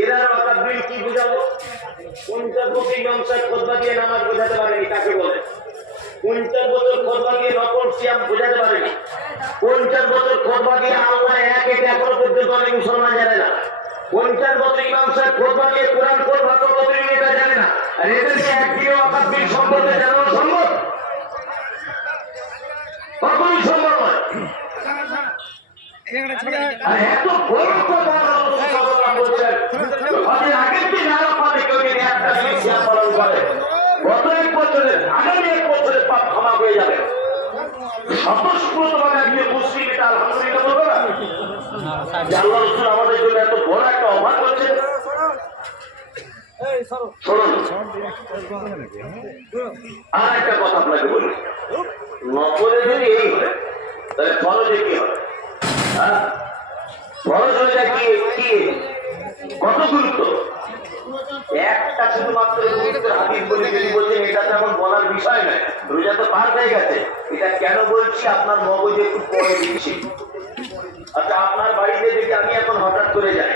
এরা ওয়াকাবিল কি বুঝাবো? 50 বছর ইমাম সাহেব খুতবা দিয়ে নামাজ বোঝাতে পারেনি, কাকে বলে? 50 বছর খুতবা দিয়ে নফল সিয়াম বোঝাতে পারেনি। 50 বছর খুতবা দিয়ে আল্লাহ এক এক এখনো পর্যন্ত অনেক মুসলমান জানে না। 50 বছর ইমাম সাহেব খুতবা দিয়ে কোরআন পড়বা তো কতদিন এটা জানে না। আর এদেরকে একদিনে ওয়াকাবিল সম্পর্কে জানানো সম্ভব? কখনোই সম্ভব নয়। আর এত বড় কথা বলছেন, আগের দিন আরো পাবে কেউ যদি একটা সিয়াম পালন করে, গত 1 বছরের আগামী 1 বছরের পাপ ক্ষমা হয়ে যাবে। স্বতঃস্ফূর্তভাবে আপনি মুসলিম এটা আলহামদুলিল্লাহ বলবো না? আল্লাহ রাসূল আমাদের জন্য এত বড় একটা অফার করছেন। শুনুন, আর একটা কথা আপনাকে বলি, নফলে যদি এই হয় তাহলে ফরজে কি হবে? ফরজ হয়ে যায় কি কত গুরুত্ব? একটা শুধুমাত্র হাদিস বলে যদি বলছেন এটা তেমন বলার বিষয় নয়, রোজা তো পার হয়ে গেছে। এটা কেন বলছি আপনার মগজে একটু পরে দিচ্ছি। আচ্ছা, আপনার বাড়িতে যদি আমি এখন হঠাৎ করে যাই,